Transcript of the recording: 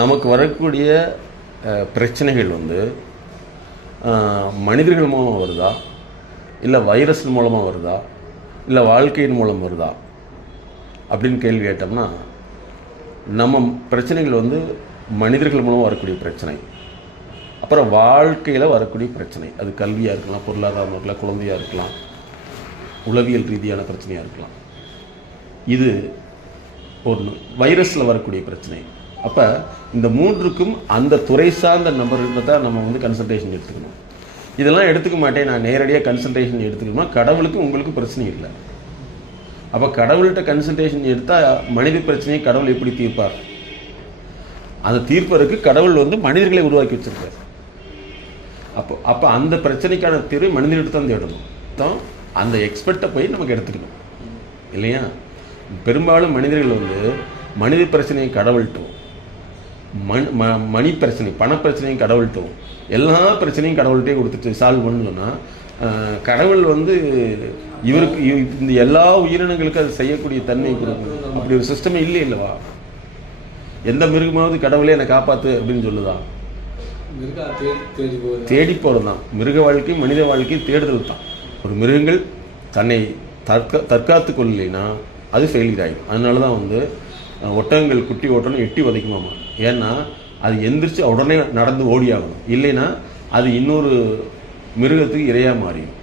நமக்கு வரக்கூடிய பிரச்சனைகள் வந்து மனிதர்கள் மூலமாக வருதா, இல்லை வைரஸ் மூலமாக வருதா, இல்லை வாழ்க்கையின் மூலம் வருதா அப்படின்னு கேள்வி கேட்டோம்னா, நம்ம பிரச்சனைகள் வந்து மனிதர்கள் மூலம் வரக்கூடிய பிரச்சனை, அப்புறம் வாழ்க்கையில் வரக்கூடிய பிரச்சனை. அது கல்வியாக இருக்கலாம், பொருளாதாரமாக இருக்கலாம், குழந்தையாக இருக்கலாம், உளவியல் ரீதியான பிரச்சனையாக இருக்கலாம். இது ஒன்று வைரஸில் வரக்கூடிய பிரச்சனை. அப்போ இந்த மூன்றுக்கும் அந்த துறை சார்ந்த நபர்கிட்ட தான் நம்ம வந்து கன்சல்டேஷன் எடுத்துக்கணும். இதெல்லாம் எடுத்துக்க மாட்டேன், நான் நேரடியாக கன்சல்டேஷன் எடுத்துக்கணும்னா கடவுளுக்கு உங்களுக்கு பிரச்சனை இல்லை. அப்போ கடவுள்கிட்ட கன்சல்டேஷன் எடுத்தால் மனித பிரச்சனையை கடவுள் எப்படி தீர்ப்பார்? அந்த தீர்ப்பதற்கு கடவுள் வந்து மனிதர்களை உருவாக்கி வச்சிருக்கார். அப்போ அந்த பிரச்சனைக்கான தீர்வு மனிதர்கிட்ட தான் தேடணும். தான் அந்த எக்ஸ்பர்ட்டை போய் நமக்கு எடுத்துக்கணும் இல்லையா? பெரும்பாலும் மனிதர்கள் வந்து மனித பிரச்சனையை கடவுள்கிட்டும், மணி பிரச்சனை பணப்பிரச்சனையும் கடவுள்கிட்டும், எல்லா பிரச்சனையும் கடவுள்கிட்டே கொடுத்துட்டு சால்வ் பண்ணணும்னா கடவுள் வந்து இவருக்கு இந்த எல்லா உயிரினங்களுக்கும் அது செய்யக்கூடிய தன்மை கொடுக்கணும். அப்படி ஒரு சிஸ்டமே இல்லை இல்லவா? எந்த மிருகமாவது கடவுளே என்னை காப்பாற்று அப்படின்னு சொல்லுதான்? தேடி போகிறது தான். மிருக வாழ்க்கை மனித வாழ்க்கை தேடுதல் தான். ஒரு மிருகங்கள் தன்னை தற்காத்து கொள்ளலைன்னா அது ஃபெயிலியர் ஆகிடும். அதனால தான் வந்து ஒட்டகங்கள் குட்டி ஓட்டணும் எட்டி உதைக்குமாமா. ஏன்னா அது எந்திரிச்சு உடனே நடந்து ஓடி ஆகணும், இல்லைன்னா அது இன்னொரு மிருகத்துக்கு இரையாக மாறிடும்.